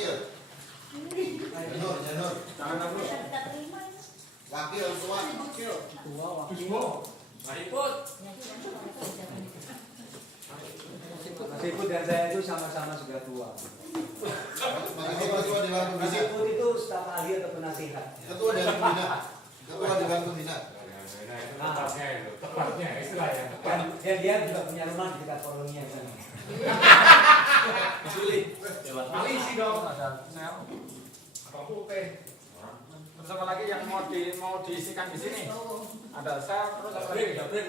Wakil. Janur. Wakil tua. Mariput. Siput dan saya itu sama-sama sudah tua. Ketua Dewan Pembina. Siput itu staf ahli atau penasihat. Ketua Dewan Pembina. Ketua Dewan Pembina. Tepatnya istilahnya. Dan dia juga punya rumah di dekat Kolonia sana. Sulit. Polisi dong. Ada sel. Apa putih. Terus apa lagi yang mau diisikan di sini? Ada sel. Terus apa lagi? Jabrik.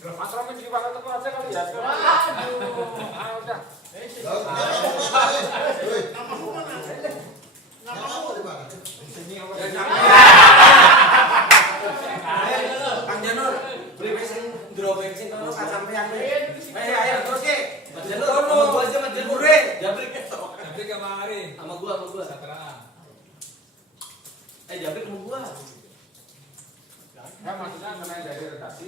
Mas Romi di mana tempat aja kali ya? Ayo udah. Kang Janur, beli bensin, draw bensin terus sampean. Ayo terus ke. Mas Janur, sama gua aja Mas Janur. Jabrik kemari. Sama gua. Satra. Jabrik sama gua. Ya maksudnya karena dari redaksi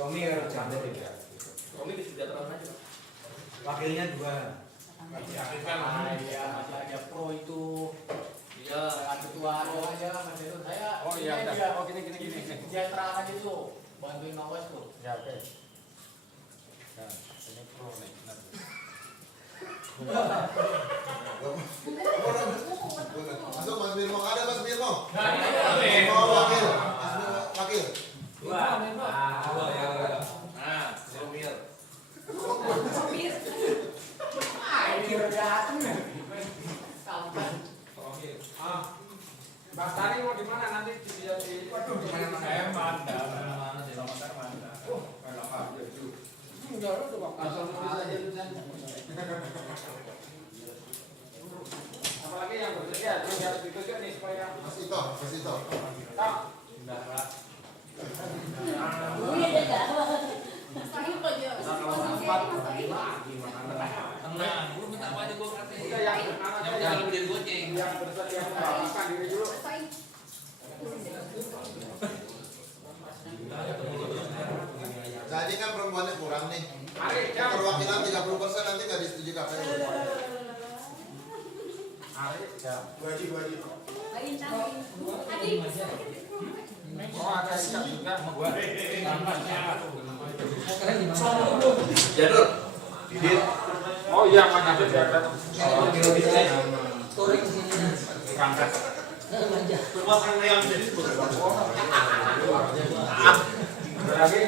Romi harus jabat ya. Romi di Sejahtera aja. Wakilnya 2. Iya, masih ada pro itu. Iya, Ketua aja, Mas Heru. Saya oh iya ini udah. dia. Oh gini. Kesejahteraan itu bantuin Mawas tuh. Ya oke. Nah, ini pro nih. Masuk Mas Birmo. Ada Mas Birmo. Nah, Wakil. Wakil. Mas Tari mau di mana nanti di waduh di mana? Saya Manda. Apalagi yang bersedia terus harus ditunjuk nih supaya Mas Ito. tak. Tenang, lu minta apa aja gua kasih. Udah yang Jangan lebih dari goceng. yang bersedia membawakan diri dulu. Jadi kan perempuannya kurang nih. Mari, jam. Perwakilan 30% nanti nggak disetujui KPU. Mari, jam. Wajib. Oh, ada ikat juga sama gua. Janur. Oh iya, Mas David ya ada. Berangkat. Rumah yang jadi Ada lagi?